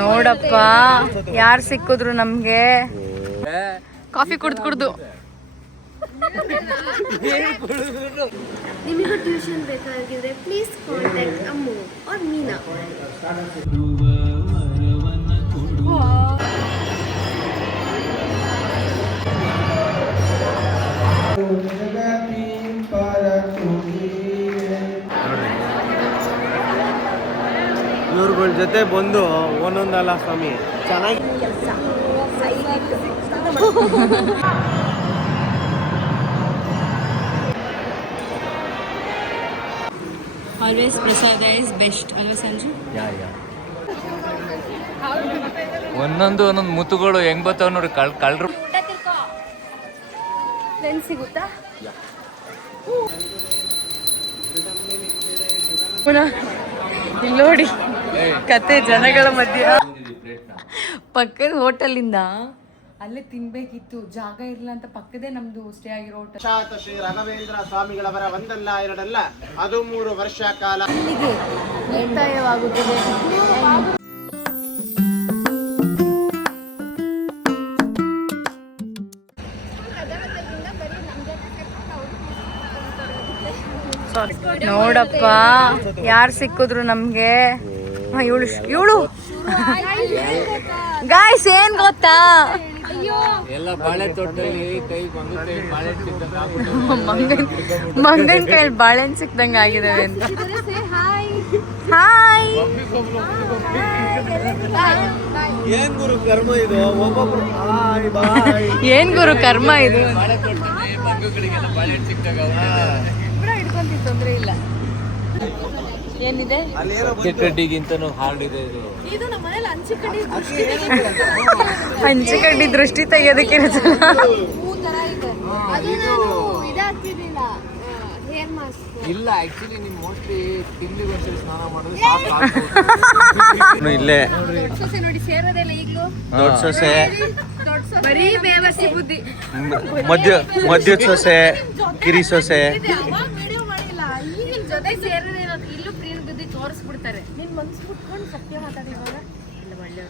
ನೋಡಪ್ಪ ಯಾರು ಸಿಕ್ಕಿದ್ರು ನಮ್ಗೆ ಕಾಫಿ ಕುಡ್ದು ನಿಮಗೂ ಟ್ಯೂಷನ್ ಬೇಕಾಗಿದ್ರೆ please contact Ammu R Meena. ಇವ್ರಗಳ ಜೊತೆ ಬಂದು ಒಂದೊಂದಲ್ಲ ಸ್ವಾಮಿ ಚೆನ್ನಾಗಿ ಆಲ್ವೇಸ್ ಪ್ರಸಾದ ಇಸ್ ಬೆಸ್ಟ್ ಅಲ್ವಾ ಸಂಜು? ಒಂದೊಂದು ಮುತ್ತುಗಳು ಹೆಂಗ್ ಬರ್ತಾವ ನೋಡಿ ಕಳ್ರು ಸಿಗುತ್ತಾ? ಇಲ್ಲಿ ನೋಡಿ ಕತೆ ಜನಗಳ ಮಧ್ಯ ಪಕ್ಕದ ಹೋಟೆಲಿಂದ ಅಲ್ಲೇ ತಿನ್ಬೇಕಿತ್ತು, ಜಾಗ ಇರಲಿಲ್ಲ ಅಂತ ಪಕ್ಕದೇ ನಮ್ದು ಸ್ಟೇ ಆಗಿರೋ ಹೋಟೆಲ್. ಶ್ರೀ ರಾಘವೇಂದ್ರ ಸ್ವಾಮಿಗಳವರ ಒಂದಲ್ಲ ಎರಡಲ್ಲ ಅದು 3 ವರ್ಷ ಕಾಲ ಮುಕ್ತಾಯವಾಗುತ್ತದೆ. ನೋಡಪ್ಪ ಯಾರು ಸಿಕ್ಕಿದ್ರು ನಮ್ಗೆ. ಇವಳು ಗಾಯ್ಸ್ ಏನ್ ಗೊತ್ತಾ, ಎಲ್ಲ ಬಾಳೆ ತೋಟದಲ್ಲಿ ಮಂಗನ್ ಕೈಯಲ್ಲಿ ಬಾಳೆಹಣ್ಣು ಸಿಕ್ದಂಗ ಆಗಿದಾವೆ ಅಂತ. ಹಾಯ್ ಏನ್ ಗುರು ಕರ್ಮ ಇದು, ಒಬ್ಬೊಬ್ರು ಏನ್ ಗುರು ಕರ್ಮ ಇದು. ಬಾಳೆ ತೋಟದಲ್ಲಿ ಮಂಗಗಳಿಗೆಲ್ಲ ಬಾಳೆಹಣ್ಣು ಸಿಕ್ತಾಗ ಹಿಡ್ಕೊಂತಿತ್ತು, ತೊಂದ್ರೆ ಇಲ್ಲ. ಏನಿದೆ ಕಡ್ಡಿಗಿಂತನೂ ಹಾರ್ಡ್ ಇದೆ ಇದು. ಹಂಚಿಕಡ್ಡಿ ದೃಷ್ಟಿ ತೆಗೆಯೋದಕ್ಕೆ ಇಲ್ಲ. ಆಕ್ಚುಲಿ ನೀವು ಮೋಸ್ಟ್ಲಿ ತಿಂಗಳಿಗೆ ಒಂದ್ಸರಿ ಸ್ನಾನ ಮಾಡಿದ್ರೆ ಇಲ್ಲೇ ನೋಡಿ ಸೇರೋದೆಲ್ಲ ಈಗಲೂ ದೊಡ್ಡ ಸೊಸೆ, ಬರೀ ಬೇವಸಿ ಬುದ್ಧಿ. ಮಧ್ಯ ಸೊಸೆ, ಕಿರಿ ಸೊಸೆ. ಜೊತೆ ಸೇರೋದೇನೋ ಇಲ್ಲೂ ಪ್ರೀನ್ ಬುದ್ಧಿ ತೋರಿಸ್ಬಿಡ್ತಾರೆ. ನಿನ್ ಮನ್ಸು ಬಿಟ್ಕೊಂಡು ಸತ್ಯ ಮಾತಾಡಿವಾಗ ಇಲ್ಲ ಒಳ್ಳೆ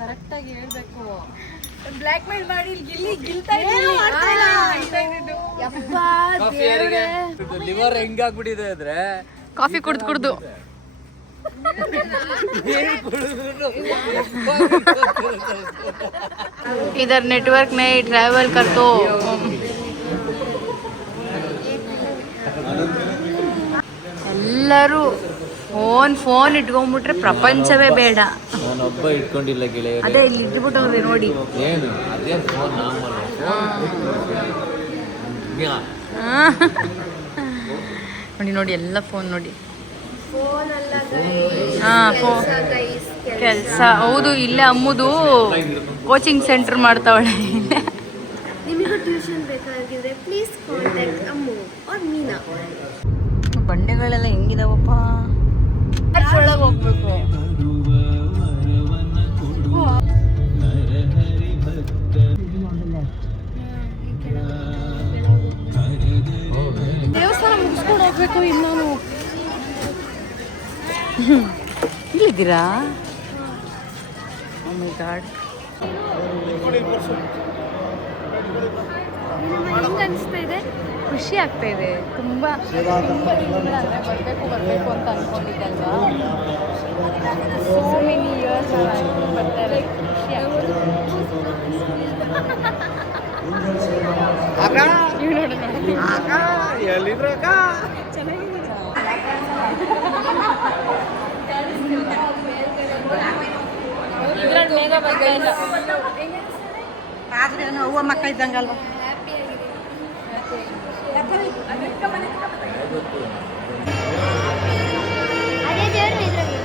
ಕರೆಕ್ಟ್ ಆಗಿ ಹೇಳ್ಬೇಕು. ಬ್ಲ್ಯಾಕ್ ಮೇಲ್ ಮಾಡಿ ಗಿಲ್ತಾ ಲಿವರ್ ಹೆಂಗಾಗ್ಬಿಟ್ಟಿದೆ ಅಂದ್ರೆ ಕಾಫಿ ಕುಡ್ದು इधर नेटवर्क नहीं ट्रैवल कर तो ಎಲ್ಲರೂ ಫೋನ್ ಇಟ್ಕೊಂಡ್ಬಿಟ್ರೆ ಪ್ರಪಂಚವೇ ಬೇಡ. ನಾನೊಬ್ಬ ಇಟ್ಕೊಂಡಿಲ್ಲ ಗೆಳೆಯ. ಅದೇ ಇಲ್ಲಿ ಇಟ್ಬಿಟ್ಟವ್ರೆ ನೋಡಿ. ಏನು ಅದೇ ಫೋನ್ ನೋಡಿ ನೋಡಿ ಎಲ್ಲ ಫೋನ್ ನೋಡಿ. ಕೆಲಸ ಹೌದು. ಇಲ್ಲೇ ಅಮ್ಮುದು ಕೋಚಿಂಗ್ ಸೆಂಟರ್ ಮಾಡ್ತಾವಳೆ. ನಿಮಗೂ ಟ್ಯೂಷನ್ ಬೇಕಾಗಿದ್ರೆ please contact Ammu R Meena. ಬಂಡೆಗಳೆಲ್ಲ ಹೆಂಗಿದಾವಪ್ಪ. ಒಳಗೆ ಹೋಗ್ಬೇಕು. ದೇವಸ್ಥಾನ ಮುಗಿಸ್ಕೊಂಡು ಹೋಗ್ಬೇಕು. ಇನ್ನು ಇಲ್ಲಿದ್ದೀರಾ? ಓ ಮೈ ಗಾಡ್. ಹೆಂಗ್ ಅನಿಸ್ತಾ ಇದೆ? ಖುಷಿ ಆಗ್ತಾ ಇದೆ ತುಂಬ. ಬರಬೇಕು ಅಂತ ಅನ್ಕೊಂಡಿದ್ದೆ ಅಲ್ವಾ. ಸೋ ಮೆನಿ ಇಯರ್ಸ್ ಬರ್ತಾರೆ. ಖುಷಿ ಆಗ್ತದೆ. ಇದ್ರಲ್ಲಿ ಬೇಗ ಬರ್ತಾ ಇಲ್ಲ. ಹೂವು ಮಕ್ಕ ಇದ್ದಂಗಲ್ವಾ. ಅದೇ ದೇವ್ರು ಇದ್ರಲ್ಲಿ.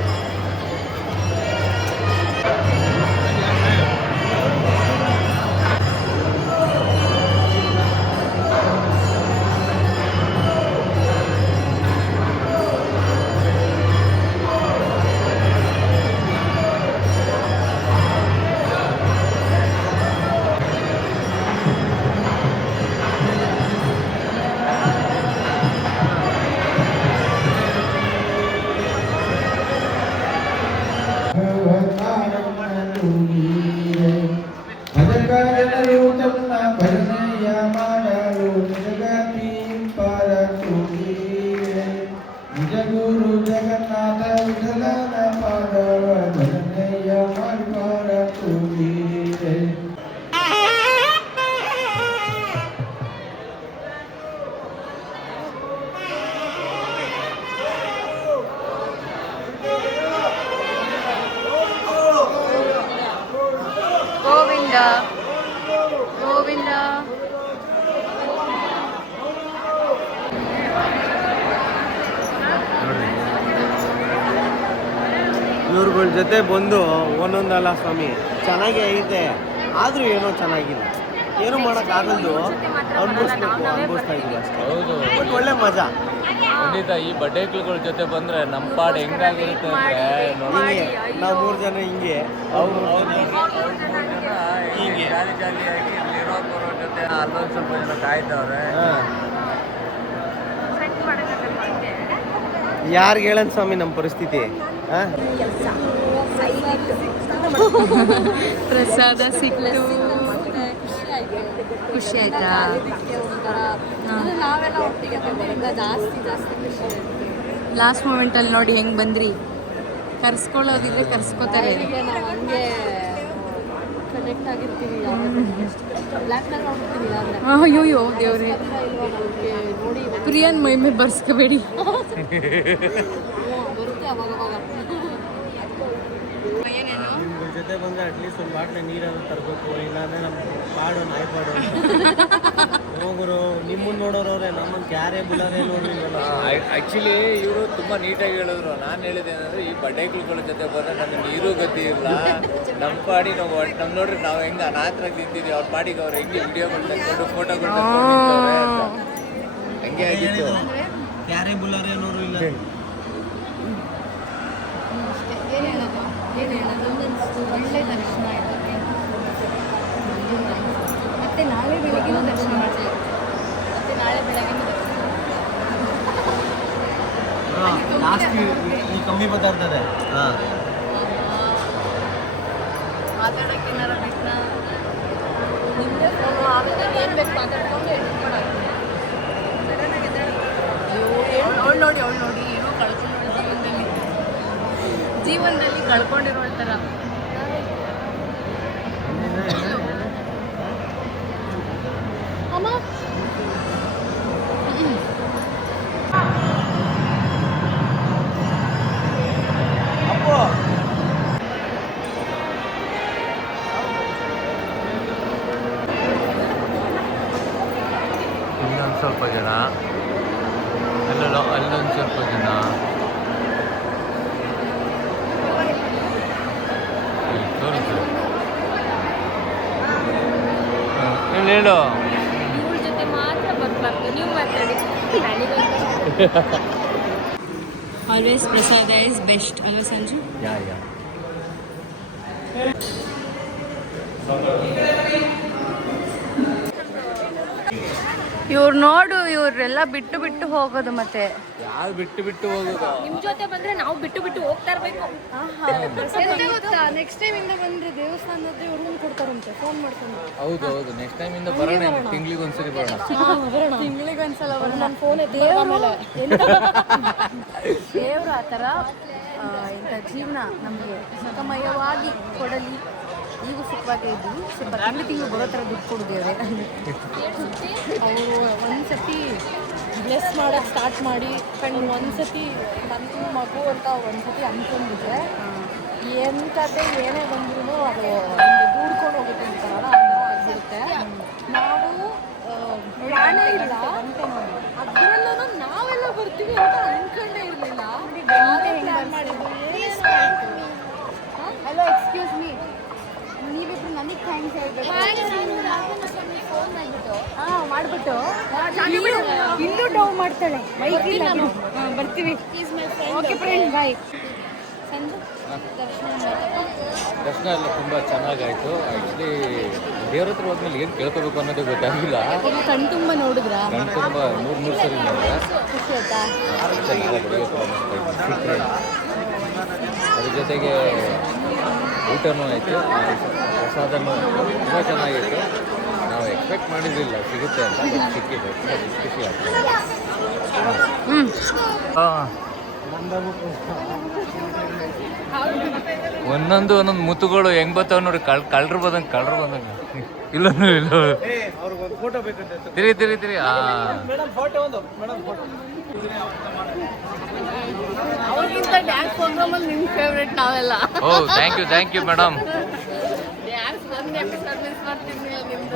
ಭಜಕರರು ತಮ್ಮ ಭಜನೆಯ ಮಾಡಲು ಜಗತಿ ಪರತುಗೀರೆ ನಿಜ ಗುರು ಜಗನ್ನಾಥ ವಿಠಲನ ಪಾದವ ಭಜನೆಯ ಪರತುಗೀರೆ. ಗೋವಿಂದ ಗೋವಿಂದ. ಇವ್ರುಗಳ ಜೊತೆ ಬಂದು ಒಂದೊಂದಲ್ಲ ಸ್ವಾಮಿ ಚೆನ್ನಾಗೇ ಐತೆ, ಆದ್ರೂ ಏನೋ ಚೆನ್ನಾಗಿಲ್ಲ, ಏನು ಮಾಡೋಕ್ಕಾಗಲ್ದು, ಅನುಭವಿಸ್ತಾ ಇದೀವಿ ಅಷ್ಟೇ. ಹೌದು, ಬಟ್ ಒಳ್ಳೆ ಮಜಾ. ಖಂಡಿತ ಈ ಬಡ್ಡೆಗಳ ಜೊತೆ ಬಂದ್ರೆ ನಮ್ಮ ಪಾಡು ಹೆಂಗಾಗಿರುತ್ತೆ ಅಂದ್ರೆ ಹಿಂಗೆ ನಾವು 3 ಜನ ಹಿಂಗೆ, ಅವ್ರು ಹೀಗೆ ಜಾಲಿ ಜಾಲಿಯಾಗಿ ಇಲ್ಲಿರೋ ಬರೋ ಜೊತೆ ಅಲ್ಲೊಂದು ಸ್ವಲ್ಪ ಜನ ಕಾಯ್ತವ್ರೆ. ಯಾರಿಗೆ ಹೇಳನ್ ಸ್ವಾಮಿ ನಮ್ಮ ಪರಿಸ್ಥಿತಿ? ಪ್ರಸಾದ ಸಿಕ್ತು, ಖುಷಿ ಆಯ್ತಾ? ನಾವೆಲ್ಲ ಒಟ್ಟಿಗೆ ಬಂದ್ರಿಂದ ಜಾಸ್ತಿ ಖುಷಿ. ಲಾಸ್ಟ್ ಮೂಮೆಂಟಲ್ಲಿ ನೋಡಿ ಹೆಂಗೆ ಬಂದ್ರಿ. ಕರ್ಸ್ಕೊಳ್ಳೋದಿದ್ರೆ ಕರ್ಸ್ಕೋತಾರೆ. ನಾವು ಹಂಗೆ ಕನೆಕ್ಟ್ ಆಗಿರ್ತೀವಿ, ಬ್ಲ್ಯಾಕ್ನಲ್ಲಿ ನೋಡ್ತೀವಿ. ಆದರೆ ಅಯ್ಯೋಯ್ಯೋ ದೇವ್ರೆ, ನಮಗೆ ನೋಡಿ ಪ್ರಿಯನ್ ಮೈಮೆ ಬರ್ಸ್ಕೋಬೇಡಿ. ಬರುತ್ತೆ ಅವಾಗ ನಿಮ್ಗಳ ಜೊತೆ ಬಂದರೆ ಅಟ್ಲೀಸ್ಟ್ ಒಂದು ಬಾಟ್ಲೆ ನೀರನ್ನು ತರಬೇಕು, ಇಲ್ಲಾಂದರೆ ನಮ್ಮ ಪಾಡು ನಾಯಿ ಪಾಡು ಹೋಗುರು. ನಿಮ್ಮನ್ನು ನೋಡೋರವ್ರೆ, ನಮ್ಮನ್ನು ಕ್ಯಾರೇ ಬಿಡೋದೇ ನೋಡಿಲ್ವಲ್ಲ. ಆ್ಯಕ್ಚುಲಿ ಇವರು ತುಂಬ ನೀಟಾಗಿ ಹೇಳಿದ್ರು. ನಾನು ಹೇಳಿದೆ ಏನಂದರೆ ಈ ಬಡ್ಡೆಗಳ ಜೊತೆ ಬಂದರೆ ನಮಗೆ ನೀರು ಗತಿ ಇಲ್ಲ, ನಮ್ಮ ಪಾಡಿ ನಾವು ನಮ್ಮ ನೋಡ್ರಿ ನಾವು ಹೆಂಗೆ ಅನಾಥರಾಗಿ ನಿಂತಿದ್ದೀವಿ, ಅವ್ರ ಪಾಡಿಗೆ ಅವ್ರು ಹೆಂಗೆ ವಿಡಿಯೋಗಳು ತೆಗೆದು ಫೋಟೋಗಳು ತೆಗೆದುಕೊಂಡಿದ್ದಾರೆ ಅಂತ ಹಂಗೆ ಆಗಿತ್ತು. ಕ್ಯಾರೇ ಬುಲಾರೆ ಅನ್ನೋರು ಇಲ್ಲ. ಏನು ಹೇಳೋದು ಒಂದೊಂದು ಒಳ್ಳೆ ದರ್ಶನ ಆಯ್ತು. ಮತ್ತೆ ನಾಳೆ ಬೆಳಗ್ಗೆನೂ ದರ್ಶನ ಮಾಡ್ತೀವಿ. ಮತ್ತೆ ನಾಳೆ ಬೆಳಗ್ಗೆನೂ ಲಾಸ್ಟ್ ಈ ಕಮ್ಮಿ ಬರ್ತಾರೆ. ಹಾಂ, ಮಾತಾಡೋಕ್ಕೆ ಏನಾರ ಬೇಕಾ? ನಿಮ್ಮದೇ ಫೋನು ಆಗುತ್ತೆ, ಏನು ಬೇಕು ಮಾತಾಡ್ಕೊಂಡು ಎಡಿಟ್ ಮಾಡೋದು. ಅವಳು ನೋಡಿ ಏನೋ ಕಳ್ಕೊಂಡು ಜೀವನದಲ್ಲಿ ಕಳ್ಕೊಂಡಿರೋ ಥರ. ಅಮ್ಮ ಇಲ್ಲೊಂದು ಸ್ವಲ್ಪ ಜನ, ಅಲ್ಲೊಂದು ಸ್ವಲ್ಪ ಜನ. ಹೇಳು ಇವ್ರ ಜೊತೆ ಮಾತ್ರ ಬರ್ಬಾರ್ದು, ನೀವು ಮಾತಾಡಿ. ಆಲ್ವೇಸ್ ಪ್ರಸಾದ ಇಸ್ ಬೆಸ್ಟ್ ಅಲ್ವಾ ಸಂಜು? ಯಾ ಇವ್ರು ನೋಡು, ಇವರೆಲ್ಲ ಬಿಟ್ಟು ಬಿಟ್ಟು ಹೋಗೋದು. ಮತ್ತೆ ಯಾರು ಬಿಟ್ಟು ಹೋಗೋದು? ನಿಮ್ಮ ಜೊತೆ ಬಂದ್ರೆ ನಾವು ಬಿಟ್ಟು ಹೋಗ್ತಾ ಇರಬೇಕು. ಗೊತ್ತಾ, ನೆಕ್ಸ್ಟ್ ಟೈಮ್ ಇಂದ ಬಂದ್ರೆ ದೇವಸ್ಥಾನದ ರೂಮ್ ಕೊಡ್ತಾರಂತೆ, ಫೋನ್ ಮಾಡ್ಕೊಂಡು. ಹೌದು, ನೆಕ್ಸ್ಟ್ ಟೈಮ್ ಇಂದ ಬರೋಣ, ತಿಂಗಳಿಗೆ ಒಂದ್ಸರಿ ಬರೋಣ. ತಿಂಗಳಿಗೊಂದ್ಸಲ ನನ್ನ ಫೋನ್ ದೇವರು ಆ ಥರ ಇಂಥ ಜೀವನ ನಮಗೆ ಸುಖಮಯವಾಗಿ ಕೊಡಲಿ. ಈಗ ಸುಖವಾಗೇ ಇದ್ವಿ, ಸ್ವಲ್ಪ ತಿಂಗಳು ಬರೋ ಥರ ದುಡ್ಡು ಕೊಡಿದ್ದೇವೆ. ಅವರು ಒಂದ್ಸತಿ ಬ್ಲೆಸ್ ಮಾಡೋಕ್ಕೆ ಸ್ಟಾರ್ಟ್ ಮಾಡಿ ಒಂದ್ಸತಿ ನನ್ನ ಮಗು ಅಂತ ಒಂದ್ಸತಿ ಅಂದ್ಕೊಂಡ್ಬಿಟ್ರೆ ಏನು ಕತೆ ಏನೇ ಬಂದ್ರೂ ಅದು ದೂಡ್ಕೊಂಡು ಹೋಗುತ್ತೆ ಅಂತಾರಲ್ಲ, ಆಗಿಬಿಡುತ್ತೆ. ನಾವು ಪ್ರಾಣೇ ಇಲ್ಲ, ಅದರಲ್ಲೂ ನಾವೆಲ್ಲ ಬರ್ತೀವಿ ಅಂತ ಅನ್ಕೊಂಡೇ ಇರಲಿಲ್ಲ. ಪ್ಲಾನ್ ಮಾಡಿದ್ದು ಹಲೋ, ಎಕ್ಸ್ಕ್ಯೂಸ್ ಮೀ, ನೀವಿಬ್ರು ನನಗೆ ಥ್ಯಾಂಕ್ಸ್ ಹೇಳ್ಬೇಕು. ಫೋನ್ ಮಾಡಿಬಿಟ್ಟು ಮಾಡಿಬಿಟ್ಟು ಇನ್ನೂ ಡೌ ಮಾಡ್ತಾಳೆ. ಬರ್ತೀವಿ. ಓಕೆ ಫ್ರೆಂಡ್, ಬಾಯ್. ದರ್ಶನ ಎಲ್ಲ ತುಂಬ ಚೆನ್ನಾಗಾಯಿತು. ಆ್ಯಕ್ಚುಲಿ ದೇವ್ರ ಹತ್ರ ಹೋದ್ಮೇಲೆ ಏನು ಕೇಳ್ಕೋಬೇಕು ಅನ್ನೋದೇ ಗೊತ್ತಾಗಿಲ್ಲ. ಕಣ್ ತುಂಬ ನೋಡಿದ್ರ? ನಾನು ತುಂಬ ಮೂರು ಸರಿ ನೋಡಿದೆ. ಖುಷಿ ಆಯ್ತಾ? ಚೆನ್ನಾಗಿ ಅದ್ರ ಜೊತೆಗೆ ಊಟನೂ ಆಯಿತು, ಪ್ರಸಾದನೂ ಆಯಿತು, ತುಂಬ ಚೆನ್ನಾಗಿತ್ತು. ನಾವು ಎಕ್ಸ್ಪೆಕ್ಟ್ ಮಾಡಿರಲಿಲ್ಲ ಸಿಗುತ್ತೆ ಅಂತ, ಬಟ್ ಸಿಕ್ಕಿದೆ, ತುಂಬ ಖುಷಿ ಆಗ್ತದೆ. ಒಂದೊಂದು ಮುತ್ತುಗಳು ಹೆಂಗ್ ಬರ್ತಾವ ನೋಡಿ, ಕಳ್ರು ಬಂದಂಗೆ ಇಲ್ಲ ಅವ್ರಿಗೊಂದು ಫೋಟೋ ಬೇಕಂತೆ. ತಿರಿ ಅವ್ರಿಗಿಂತ ಡ್ಯಾನ್ಸ್ ಪ್ರೋಗ್ರಾಮಲ್ಲಿ ನಿಮ್ಮ ಫೇವ್ರೇಟ್ ನಾವೆಲ್ಲ. ಓ ಥ್ಯಾಂಕ್ ಯು ಮೇಡಮ್. ಡ್ಯಾನ್ಸ್ ಒಂದು ಎಪಿಸೋಡ್ ಮಿಸ್ ಮಾಡ್ತಿರ್ಲಿಲ್ಲ ನಿಮ್ದು.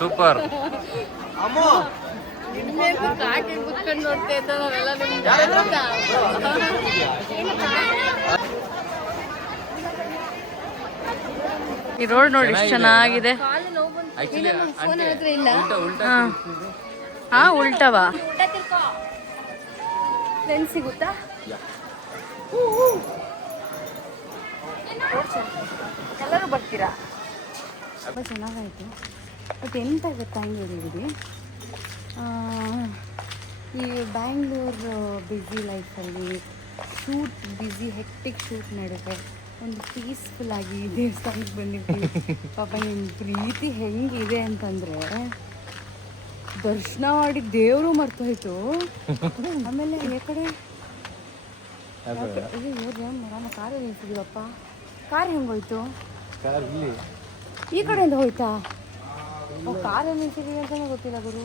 ಸೂಪರ್. ಅಮ್ಮೋ ಇನ್ನೇನು ಕಾಕಿ ಕುತ್ಕೊಂಡು ನೋಡ್ತಾ ಇದ್ದ ನಾವೆಲ್ಲ ನಿಮ್ಗೆ. ಈ ರೋಡ್ ನೋಡಿ ಎಷ್ಟು ಚೆನ್ನಾಗಿದೆ. ಹಾ ಉಲ್ಟವಾ ಫ್ರೆಂಡ್ಸ್ ಸಿಗುತ್ತಾ? ಎಲ್ಲರೂ ಬರ್ತೀರಾ? ತುಂಬ ಚೆನ್ನಾಗಾಯಿತು. ಬಟ್ ಎಂತ ಗೊತ್ತಾ ಹಂಗೆ ಹೇಳಿದ್ದೀವಿ, ಈ ಬ್ಯಾಂಗ್ಳೂರು ಬ್ಯುಸಿ ಲೈಫಲ್ಲಿ ಬ್ಯುಸಿ ಹೆಕ್ಟಿಕ್ ಶೂಟ್ ನಡೆದ್ರೆ ಒಂದು ಪೀಸ್ಫುಲ್ಲಾಗಿ ದೇವಸ್ಥಾನಕ್ಕೆ ಬಂದಿರ್ತೀವಿ. ಪಾಪ ನಿಮ್ಮ ಪ್ರೀತಿ ಹೆಂಗಿದೆ ಅಂತಂದರೆ ದರ್ಶನ ಮಾಡಿ ದೇವರು ಮರ್ತೋಯ್ತು. ಆಮೇಲೆ ಈ ಕಡೆ ನಮ್ಮ ಕಾರಲ್ಲಿ ನಿಲ್ಸಿದೀವಪ್ಪ. ಕಾರ್ ಹೆಂಗೋಯ್ತು? ಈ ಕಡೆಯಿಂದ ಹೋಯ್ತಾ? ಕಾರಲ್ಲಿ ನಿಲ್ಸಿದೀವಿ ಅಂತಲೇ ಗೊತ್ತಿಲ್ಲ ಗುರು.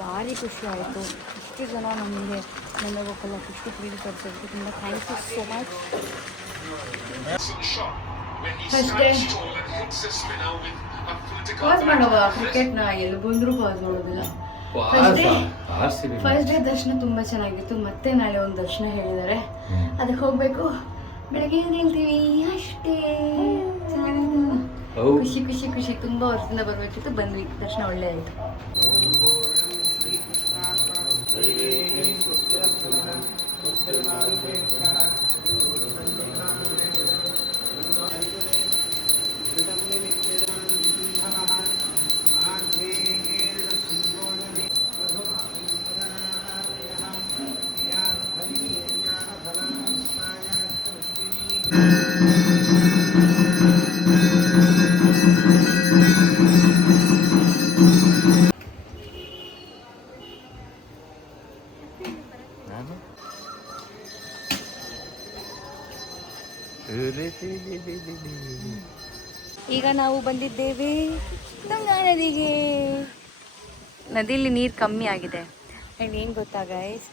ಭಾರಿ ಖುಷಿ ಆಯಿತು. ಇಷ್ಟು ಜನ ನನಗೋಕೆಲ್ಲ ಖುಷಿ ಪ್ರೀತಿ ತರಿಸೋದಕ್ಕೆ ತುಂಬ thank you so much. Pass ಮಾಡುವ ಕ್ರಿಕೆಟ್ನ ಎಲ್ಲಿ ಬಂದರೂ ಪಾಸ್ ಮಾಡೋದಿಲ್ಲ. ಫಸ್ಟ್ ಡೇ ದರ್ಶನ ತುಂಬ ಚೆನ್ನಾಗಿತ್ತು. ಮತ್ತೆ ನಾಳೆ ಒಂದು ದರ್ಶನ ಹೇಳಿದ್ದಾರೆ, ಅದಕ್ಕೆ ಹೋಗಬೇಕು. ಬೆಳಗ್ಗೆ ಹೇಳ್ತೀವಿ ಅಷ್ಟೇ. ಚೆನ್ನಾಗಿತ್ತು, ಖುಷಿ. ತುಂಬ ವರ್ಷದಿಂದ ಬರಬೇಕಿತ್ತು, ಬಂದ್ವಿ. ದರ್ಶನ ಒಳ್ಳೆ ಆಯಿತು. ಈಗ ನಾವು ಬಂದಿದ್ದೇವೆ ಗಂಗಾ ನದಿಗೆ. ನದಿಯಲ್ಲಿ ನೀರು ಕಮ್ಮಿ ಆಗಿದೆ. ಆ್ಯಂಡ್ ಏನು ಗೊತ್ತಾ ಗೈಸ್,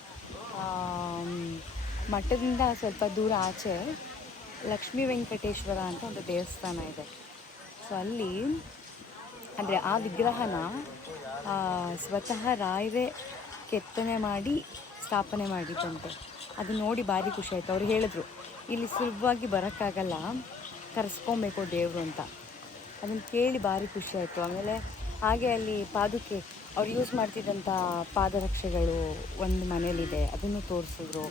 ಮಠದಿಂದ ಸ್ವಲ್ಪ ದೂರ ಆಚೆ ಲಕ್ಷ್ಮೀ ವೆಂಕಟೇಶ್ವರ ಅಂತ ಒಂದು ದೇವಸ್ಥಾನ ಇದೆ. ಸೊ ಅಲ್ಲಿ ಅಂದರೆ ಆ ವಿಗ್ರಹನ ಸ್ವತಃ ರಾಯರೇ ಕೆತ್ತನೆ ಮಾಡಿ ಸ್ಥಾಪನೆ ಮಾಡಿದ್ದಂತೆ. ಅದು ನೋಡಿ ಭಾರಿ ಖುಷಿ ಆಯಿತು. ಅವ್ರು ಹೇಳಿದ್ರು ಇಲ್ಲಿ ಸುಲಭವಾಗಿ ಬರೋಕ್ಕಾಗಲ್ಲ, ಕರೆಸ್ಕೊಬೇಕು ದೇವರು ಅಂತ. ಅದನ್ನು ಕೇಳಿ ಭಾರಿ ಖುಷಿ ಆಯಿತು. ಆಮೇಲೆ ಹಾಗೆ ಅಲ್ಲಿ ಪಾದುಕೆ ಅವ್ರು ಯೂಸ್ ಮಾಡ್ತಿದ್ದಂಥ ಪಾದರಕ್ಷೆಗಳು ಒಂದು ಮನೇಲಿದೆ, ಅದನ್ನು ತೋರಿಸಿದ್ರು.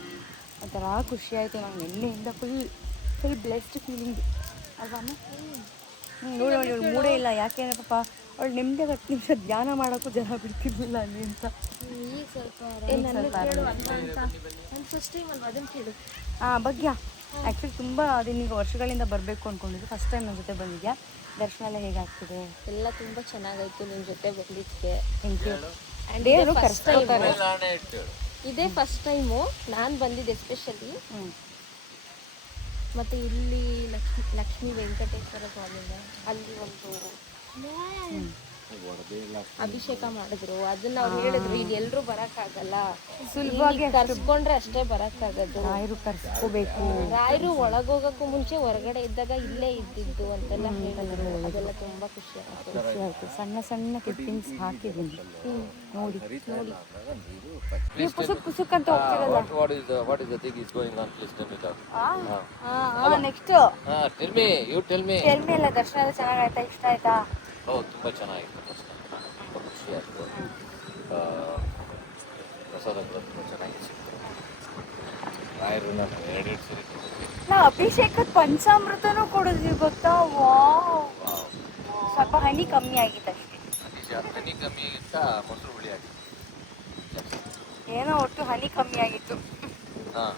ಒಂಥರ ಖುಷಿ ಆಯಿತು. ನಾನು ನಿನ್ನೆಯಿಂದ ಫುಲ್ ಬ್ಲೆಸ್ಡ್ ಫೀಲಿಂಗ್ ಅಲ್ವಾ? ನೋಡಿ ಮೂಡೇ ಇಲ್ಲ. ಯಾಕೆಂದರೆ ಪಾಪ ಅವಳು ನಿಮ್ಮದೇ 10 ನಿಮಿಷ ಧ್ಯಾನ ಮಾಡೋಕ್ಕೂ ಜನ ಬಿಡ್ತಿರ್ಲಿಲ್ಲ ಅಲ್ಲಿ ಅಂತ. ಭಾಗ್ಯ ಆ್ಯಕ್ಚುಲಿ ತುಂಬ ಅದನ್ನೀಗ ವರ್ಷಗಳಿಂದ ಬರಬೇಕು ಅಂದ್ಕೊಂಡಿದ್ದು. ಫಸ್ಟ್ ಟೈಮ್ ನನ್ನ ಜೊತೆ ಬಂದಿದ್ಯಾ? ದರ್ಶನ ಎಲ್ಲ ಹೇಗಾಗ್ತಿದೆ? ಎಲ್ಲ ತುಂಬ ಚೆನ್ನಾಗಾಯ್ತು ನಿಮ್ಮ ಜೊತೆ ಬಂದಿದ್ದಕ್ಕೆ. Thank you. ಆ್ಯಂಡ್ ಏನು ಕರೆಸ್ಕೊಳ್ತಾರೆ. ಇದೇ ಫಸ್ಟ್ ಟೈಮು ನಾನು ಬಂದಿದ್ದೆ ಎಸ್ಪೆಷಲಿ. ಮತ್ತು ಇಲ್ಲಿ ಲಕ್ಷ್ಮೀ ವೆಂಕಟೇಶ್ವರ ಸ್ವಾಮಿನ ಅಲ್ಲಿ ಒಂದು ಅಭಿಷೇಕ ಮಾಡಿದ್ರು. ಅದನ್ನ ಅವ್ರು ಹೇಳಿದ್ರು ಈಗ ಎಲ್ಲರೂ ಬರೋಕ್ಕಾಗಲ್ಲ, ಸುಲಭವಾಗಿ ಕರ್ಸ್ಕೊಂಡ್ರೆ ಅಷ್ಟೇ ಬರೋಕ್ಕಾಗೋದು, ರಾಯರು ಕರ್ಸ್ಕೋಬೇಕು. ರಾಯರು ಒಳಗೋಗಕ್ಕೂ ಮುಂಚೆ ಹೊರಗಡೆ ಇದ್ದಾಗ ಇಲ್ಲೇ ಇದ್ದಿದ್ದು ಅಂತೆಲ್ಲ ಹೇಳಿದ್ರು. ಅದೆಲ್ಲ ತುಂಬ ಖುಷಿ ಆಯಿತು. ಸಣ್ಣ ಸಣ್ಣ ಕ್ಲಿಪ್ಪಿಂಗ್ಸ್ ಹಾಕಿದ್ದೀನಿ ನೋಡಿ. ನೀವು ಪುಸುಕ್ ಅಂತ ಹೋಗ್ತಿರಲ್ಲ. ನೆಕ್ಸ್ಟ್ ಟೆಲ್ ಮಿ ಎಲ್ಲ ದರ್ಶನ ಎಲ್ಲ ಚೆನ್ನಾಗಾಯ್ತಾ? ಇಷ್ಟ ಆಯ್ತಾ? ತುಂಬ ಚೆನ್ನಾಗಿತ್ತು. ತುಂಬ ಖುಷಿ ಆಯಿತು. ಪ್ರಸಾದ ತುಂಬ ಚೆನ್ನಾಗಿ ಸಿಕ್ತು. ರಾಯರು ನಾನು 2 ಸರಿ ನಾವು ಅಭಿಷೇಕದ ಪಂಚಾಮೃತನೂ ಕೊಡಿದ್ವಿ ಗೊತ್ತಾ? ಸ್ವಲ್ಪ ಹನಿ ಕಮ್ಮಿ ಆಗಿತ್ತು ಅಷ್ಟೇ. ಹನಿ ಕಮ್ಮಿಗಿಂತ ಮೊಸರು ಹುಳಿ ಆಗಿತ್ತು. ಏನೋ ಒಟ್ಟು ಹನಿ ಕಮ್ಮಿ ಆಗಿತ್ತು. ಹಾಂ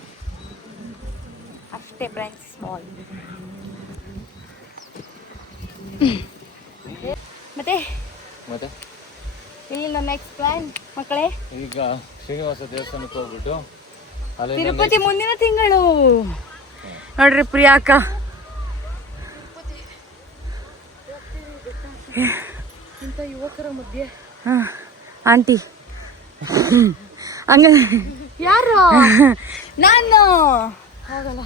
ಅಷ್ಟೇ ಫ್ರೆಂಡ್ಸ್. ಸ್ಮಾಲ್. ಮತ್ತೆ ಮತ್ತೆ ಇಲ್ಲಿಂದ ನೆಕ್ಸ್ಟ್ ಪ್ಲಾನ್ ಮಕ್ಕಳೇ ಈಗ ಶ್ರೀನಿವಾಸ ದೇವಸ್ಥಾನಕ್ಕೆ ಹೋಗ್ಬಿಟ್ಟು ಅಲ್ಲಿಂದ ತಿರುಪತಿ ಮುಂದಿನ ತಿಂಗಳು. ನೋಡ್ರಿ ಪ್ರಿಯಾಕ ಇಂಥ ಯುವಕರ ಮಧ್ಯೆ ಆಂಟಿ ಹಂಗ ಯಾರು ನಾನು ಹಾಗಲ್ಲ.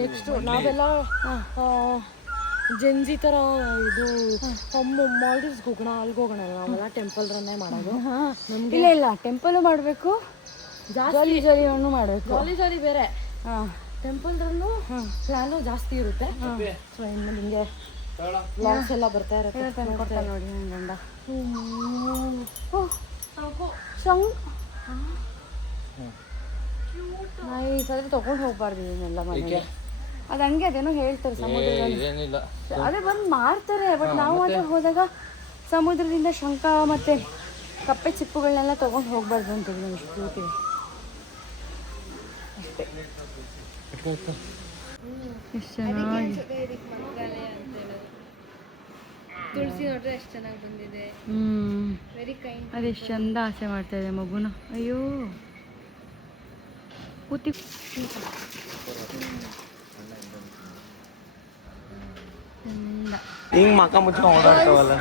ನೆಕ್ಸ್ಟ್ ನಾವೆಲ್ಲ ಜಂಜಿ ಥರ ಇದು ಮಾಲ್ಡೀವ್ಸ್ಗೆ ಹೋಗೋಣ, ಅಲ್ಲಿಗೆ ಹೋಗೋಣ. ನಾವೆಲ್ಲ ಟೆಂಪಲ್ ರನ್ನೇ ಮಾಡೋದು. ಇಲ್ಲ ಇಲ್ಲ ಟೆಂಪಲ್ ಮಾಡಬೇಕು, ಜಾಲಿ ಜಾಲಿಯನ್ನು ಮಾಡಬೇಕು. ಜಾಲಿ ಜಾಲಿ ಬೇರೆ, ಟೆಂಪಲ್ ರನ್ನು ಪ್ಲಾನು ಜಾಸ್ತಿ ಇರುತ್ತೆ. ಸೊ ಇನ್ನು ನಿಮಗೆ ವ್ಲಾಗ್ಸ್ ಎಲ್ಲ ಬರ್ತಾ ಇರುತ್ತೆ ನೋಡಿ. ನನ್ನ ಗಂಡ ನೈಸ್. ಅದೇ ತೊಗೊಂಡು ಹೋಗ್ಬಾರ್ದು ಇದನ್ನೆಲ್ಲ ಮನೆಗೆ. ಅದು ಹಂಗೆ ಅದೇನೋ ಹೇಳ್ತಾರೆ ಸಮುದ್ರದಲ್ಲಿ, ಏನಿಲ್ಲ ಅದೇ ಬಂದು ಮಾರ್ತಾರೆ. ಬಟ್ ನಾವು ಮಾತ್ರ ಹೋದಾಗ ಸಮುದ್ರದಿಂದ ಶಂಖ ಮತ್ತು ಕಪ್ಪೆ ಚಿಪ್ಪುಗಳನ್ನೆಲ್ಲ ತೊಗೊಂಡು ಹೋಗ್ಬಾರ್ದು ಅಂತೀವಿ. ನಾವು ಇಷ್ಟು ಕೂತೀವಿ ಅಷ್ಟೇ. ಎಷ್ಟು ಚೆನ್ನಾಗಿ ತುಳಸಿ ನೋಡ್ರೆ ಎಷ್ಟು ಚೆನ್ನಾಗಿ ಬಂದಿದೆ. Very kind. ಅದೆಷ್ಟು ಚಂದ ಆಸೆ ಮಾಡ್ತಾ ಇದೆ ಮಗುನ. ಅಯ್ಯೋ ಕೂತಿ ಹಿಂಗ್ ಮಕ್ಕ ಮುಚ್ಕೊಂಡು ಓಡಾಡ್ತಾವಲ್ಲ.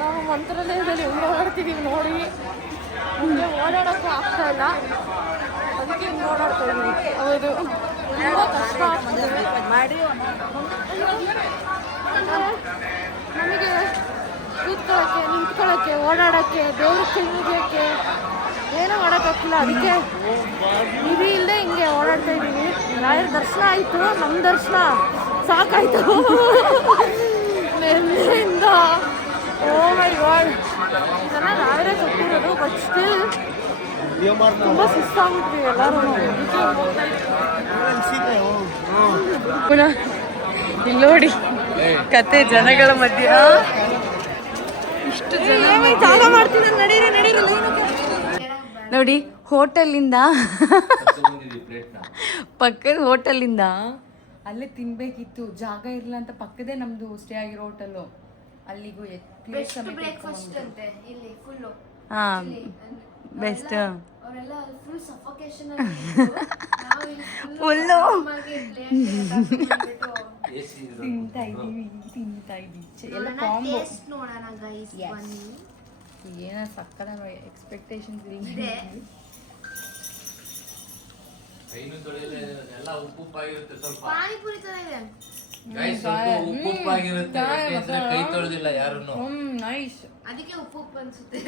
ನಾವು ಮಂತ್ರಾಲಯದಲ್ಲಿ ಹೆಂಗೆ ಓಡಾಡ್ತಿದ್ದೀವಿ ನೋಡಿ. ಮುಂದೆ ಓಡಾಡೋಕ್ಕೂ ಆಗ್ತಾ ಇಲ್ಲ, ಅದಕ್ಕೆ ಹಿಂಗೆ ಓಡಾಡ್ತಾ ಇದ್ದೀವಿ. ಹೌದು, ತುಂಬ ಕಷ್ಟ ಆಗ್ತದೆ ಮಾಡಿ. ನಮಗೆ ಕೂತ್ಕೊಳ್ಳೋಕ್ಕೆ, ನಿಂತ್ಕೊಳ್ಳೋಕ್ಕೆ, ಓಡಾಡೋಕ್ಕೆ, ದೇವ್ರ ಕೈ ಮುಗಿಯೋಕ್ಕೆ ಏನೂ ಮಾಡೋಕ್ಕಾಗ್ತಿಲ್ಲ. ಅದಕ್ಕೆ ನಿಧಿ ಇಲ್ಲದೆ ಹಿಂಗೆ ಓಡಾಡ್ತಾ ಇದ್ದೀವಿ. ರಾಯರ ದರ್ಶನ ಆಯಿತು, ನಮ್ಮ ದರ್ಶನ ಸಾಕಾಯಿತು ನೆನ್ನೆಯಿಂದ. ಓ ಮೈ ಗಾಡ್, ಇದೆಲ್ಲ ರಾಯರೇ ಕೊಟ್ಟಿರೋದು. ಬಟ್ ಸ್ಟಿಲ್ ತುಂಬ ಸುಸ್ತಾಗ್ಬಿಟ್ವಿ ಎಲ್ಲರೂ. ಇಲ್ಲಿ ನೋಡಿ ಕತೆ ಜನಗಳ ಮಧ್ಯ ಇಷ್ಟು ಜನ ಜಾಗ ಮಾಡ್ತೀನಿ. ನಡೀರಿ ನಡೀರಿ. ನೋಡಿ, ಹೋಟೆಲಿಂದ ಪಕ್ಕದ ಹೋಟೆಲಿಂದ ಅಲ್ಲೇ ತಿನ್ಬೇಕಿತ್ತು, ಜಾಗ ಇರಲಿಲ್ಲ ಅಂತ ಪಕ್ಕದೇ ನಮ್ದು ಸ್ಟೇ ಆಗಿರೋ ಹೋಟೆಲು. ಅಲ್ಲಿಗೂ ಬ್ರೇಕ್ಫಾಸ್ಟ್ ಅಂತೆ ಇಲ್ಲಿ ಫುಲ್ಲು. ಹಾಂ ಬೆಸ್ಟ್. ಅವರೆಲ್ಲ ಫುಲ್ ಸಫೋಕೇಶನ್ ಫುಲ್ಲು ತಿಂತಾ ಇದ್ದೀವಿ ಎಲ್ಲ ಕಾಂಬೋ. ನೋಡೋಣ ಗೈಸ್, ಬನ್ನಿ. ಏನ ಸಕ್ಕದ ಎಕ್ಸ್ಪೆಕ್ಟೇಷನ್ಸ್ ಇದೆ. ಎಲ್ಲ ಉಪ್ಪುಪ್ಪಾಗಿರುತ್ತೆ ಸ್ವಲ್ಪ. ಪಾನಿಪುರಿ ತರ ಇದೆ ಸ್ವಲ್ಪ ಉಪ್ಪುಪ್ಪಾಗಿರುತ್ತೆ. ಯಾಕೆಂದ್ರೆ ಕೈ ತೊಳೆದಿಲ್ಲ ಯಾರನ್ನು. ನೈಸ್. ಅದಕ್ಕೆ ಉಪ್ಪು ಉಪ್ಪು ಅನ್ಸುತ್ತೆ.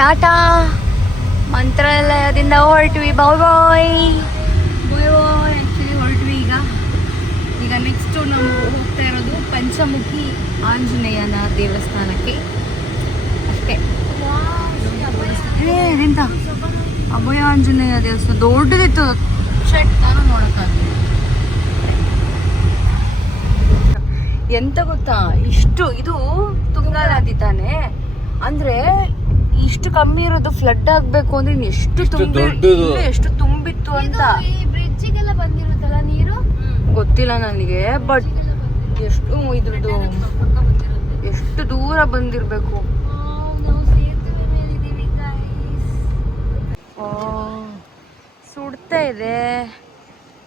ಟಾಟಾ, ಮಂತ್ರಾಲಯದಿಂದ ಹೊರಟ್ವಿ. ಬಾಯ್ ಬಾಯ್ ಬಾಯ್ ಬಾಯ್. ಆ್ಯಕ್ಚುಲಿ ಹೊರಟ್ವಿ ಈಗ ನೆಕ್ಸ್ಟು ನಾವು ಹೋಗ್ತಾ ಇರೋದು ಪಂಚಮುಖಿ ಆಂಜನೇಯನ ದೇವಸ್ಥಾನಕ್ಕೆ ಅಷ್ಟೇ. ಎಂತ ಅಭಯ ಆಂಜನೇಯ ದೇವಸ್ಥಾನ ದೊಡ್ಡದಿತ್ತು, ನಾನು ನೋಡೋಕ್ಕಾಗಲಿಲ್ಲ. ಎಂತ ಗೊತ್ತಾ, ಇಷ್ಟು ಇದು ತುಂಗಾ ನದಿ ತಾನೆ, ಅಂದ್ರೆ ಇಷ್ಟು ಕಮ್ಮಿ ಇರೋದು. ಫ್ಲಡ್ ಆಗ್ಬೇಕು ಅಂದ್ರೆ ಎಷ್ಟು ತುಂಬಿತ್ತು ಅಂತ. ಈ ಬ್ರಿಡ್ಜಿಗೆಲ್ಲ ಬಂದಿರುತ್ತಲ್ಲ ನೀರು, ಗೊತ್ತಿಲ್ಲ ನನಗೆ. ಬಟ್ ಎಷ್ಟು ಇದ್ರದ್ದು ಎಷ್ಟು ದೂರ ಬಂದಿರ್ಬೇಕು. ನಾವು ಸೇತುವೆ ಮೇಲಿದ್ದೀವಿ ಗೈಸ್. ಓ, ಸುಡ್ತಾ ಇದೆ.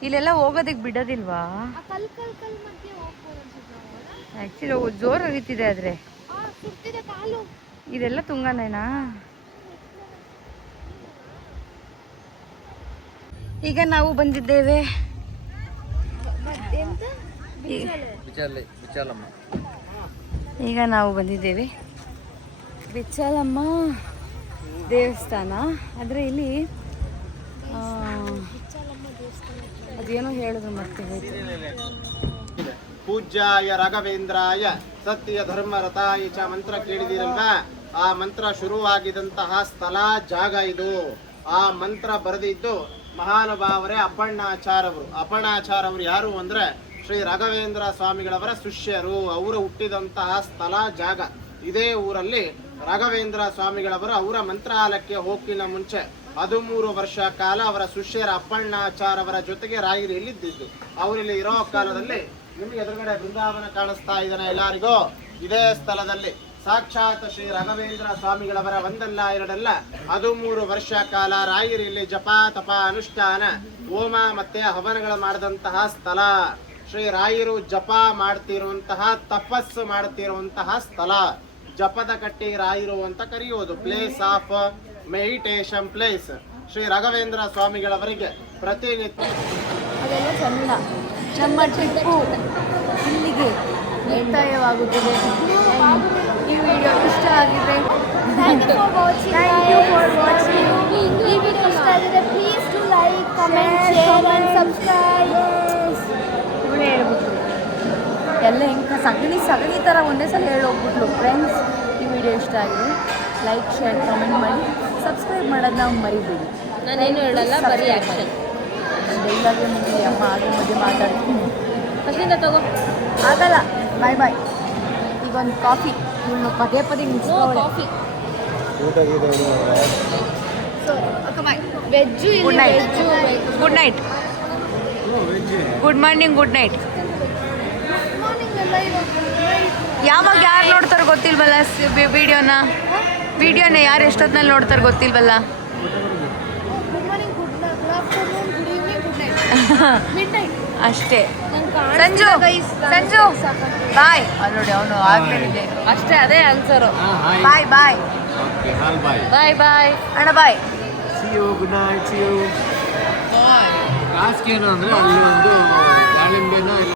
ಇಲ್ಲೆಲ್ಲ ಹೋಗೋದಕ್ಕೆ ಬಿಡೋದಿಲ್ವಾ? ಕಲ್ ಮಧ್ಯೆ ಹೋಗ್ಬೋದು ಅನ್ಸುತ್ತೆ. ಆ್ಯಕ್ಚುಲಿ ಜೋರು ಹರಿತಿದೆ. ಆದರೆ ಸುಡ್ತಿದೆ ಕಾಲು. ಇದೆಲ್ಲ ತುಂಗಾನೇನಾ? ಈಗ ನಾವು ಬಂದಿದ್ದೇವೆ ಬಿಚ್ಚಾಲಮ್ಮ ದೇವಸ್ಥಾನ. ಆದರೆ ಇಲ್ಲಿ ಅದೇನೋ ಹೇಳಿದ್ರು ಮತ್ತೆ ಹೋಯ್ತು. ಪೂಜ್ಯಾಯ ರಾಘವೇಂದ್ರಾಯ ಸತ್ಯ ಧರ್ಮ ರಥಾಯ ಚ ಮಂತ್ರ ಕೇಳಿದಿರಲ್ವಾ? ಆ ಮಂತ್ರ ಶುರುವಾಗಿದಂತಹ ಸ್ಥಳ ಜಾಗ ಇದು. ಆ ಮಂತ್ರ ಬರೆದಿದ್ದು ಮಹಾನುಭಾವರೇ ಅಪ್ಪಣ್ಣಾಚಾರವರು. ಅಪ್ಪಣ್ಣಾಚಾರವರು ಯಾರು ಅಂದ್ರೆ ಶ್ರೀ ರಾಘವೇಂದ್ರ ಸ್ವಾಮಿಗಳವರ ಶಿಷ್ಯರು. ಅವರು ಹುಟ್ಟಿದಂತಹ ಸ್ಥಳ ಜಾಗ ಇದೇ ಊರಲ್ಲಿ ರಾಘವೇಂದ್ರ ಸ್ವಾಮಿಗಳವರು ಅವರ ಮಂತ್ರಾಲಯಕ್ಕೆ ಹೋಗಿನ ಮುಂಚೆ 13 ವರ್ಷ ಕಾಲ ಅವರ ಶಿಷ್ಯರ ಅಪ್ಪಣ್ಣಾಚಾರ್ ಅವರ ಜೊತೆಗೆ ರಾಯರು ಇಲ್ಲಿದ್ದು. ಅವರಿಲ್ಲಿ ಇರೋ ಕಾಲದಲ್ಲಿ ನಿಮಗೆ ಎದುರುಗಡೆ ಬೃಂದಾವನ ಕಾಣಿಸ್ತಾ ಇದ್ದಾನೆ ಎಲ್ಲರಿಗೂ. ಇದೇ ಸ್ಥಳದಲ್ಲಿ ಸಾಕ್ಷಾತ್ ಶ್ರೀ ರಾಘವೇಂದ್ರ ಸ್ವಾಮಿಗಳವರ ಒಂದಲ್ಲ ಎರಡಲ್ಲ 13 ವರ್ಷ ಕಾಲ ರಾಯರು ಇಲ್ಲಿ ಜಪ ತಪ ಅನುಷ್ಠಾನ ಹೋಮ ಮತ್ತೆ ಹವನಗಳು ಮಾಡಿದಂತಹ ಸ್ಥಳ. ಶ್ರೀ ರಾಯರು ಜಪ ಮಾಡ್ತಿರುವಂತಹ ತಪಸ್ಸು ಮಾಡ್ತಿರುವಂತಹ ಸ್ಥಳ. ಜಪದ ಕಟ್ಟಿ ರಾಯರು ಅಂತ ಕರೆಯುವುದು. Place of meditation place. Shri Raghavendra ಸ್ವಾಮಿಗಳವರಿಗೆ ಪ್ರತಿನಿತ್ಯ ಅದೆಲ್ಲ ಚಂದ. ನಮ್ಮ ಟ್ರಿಪ್ಪು ಇಲ್ಲಿಗೆ ಮುಕ್ತಾಯವಾಗುತ್ತದೆ. ಈ ವಿಡಿಯೋ ಇಷ್ಟ ಆಗಿದೆ. Thank you for watching. ಈ ವಿಡಿಯೋ ಇಷ್ಟ ಆಗಿದ್ರೆ please to like, comment, share and subscribe. ಇವಳು ಹೇಳ್ಬಿಟ್ರು ಎಲ್ಲ ಹೆಂಗೆ ಸಗಣಿ ಥರ ಒಂದೇ ಸಲ ಹೇಳೋಗ್ಬಿಟ್ಲು. ಫ್ರೆಂಡ್ಸ್, ಈ ವಿಡಿಯೋ ಇಷ್ಟ ಆಗಿದೆ. ಲೈಕ್, ಶೇರ್, ಕಮೆಂಟ್ ಮಾಡಿ, ಸಬ್ಸ್ಕ್ರೈಬ್ ಮಾಡೋದು ನಾವು ಮರಿಬೇಡಿ. ನಾನೇನು ಹೇಳಲ್ಲ, ಬರೀ ಆ್ಯಕ್ಷನ್. ಡೈಲಾಗೆ ಮುಗಿಲಿ ಅಮ್ಮ, ಆगे ಮಧ್ಯೆ ಮಾತಾಡ್ತೀನಿ. ಫಸ್ಟಿಂದ ತಗೋ. ಆಗಲ್ಲ. ಬಾಯ್ ಬಾಯ್. ಈಗ ಒಂದು ಕಾಫಿ. ಇವಳು ಪದೇ ಪದೇ ನಿಲ್ಸ್ಕೊಳ್ಳಿ. Coffee. Veg good night. Good night. Good morning, good night. ಯಾವಾಗ ಯಾರು ನೋಡ್ತಾರೆ ಗೊತ್ತಿಲ್ವಲ್ಲ ವಿಡಿಯೋನ ಯಾರು ಎಷ್ಟೊತ್ತಿನಲ್ಲಿ ನೋಡ್ತಾರೆ ಗೊತ್ತಿಲ್ವಲ್ಲ. Good morning, good afternoon, good evening, good night, mid night ಅಷ್ಟೇ. ಸಂಜು ಬಾಯ್. ನೋಡಿ ಅವನು ಆಗ್ಲಿದೆ ಅಷ್ಟೇ, ಅದೇ ಆನ್ಸರು. ಬಾಯ್ ಬಾಯ್ ಬಾಯ್ ಬಾಯ್ ಅಣ್ಣ ಬಾಯ್. ಟಾಸ್ಕ್ ಏನು ಅಂದರೆ ಅಲ್ಲಿ ಒಂದು ದಾಳಿಂಬೆನ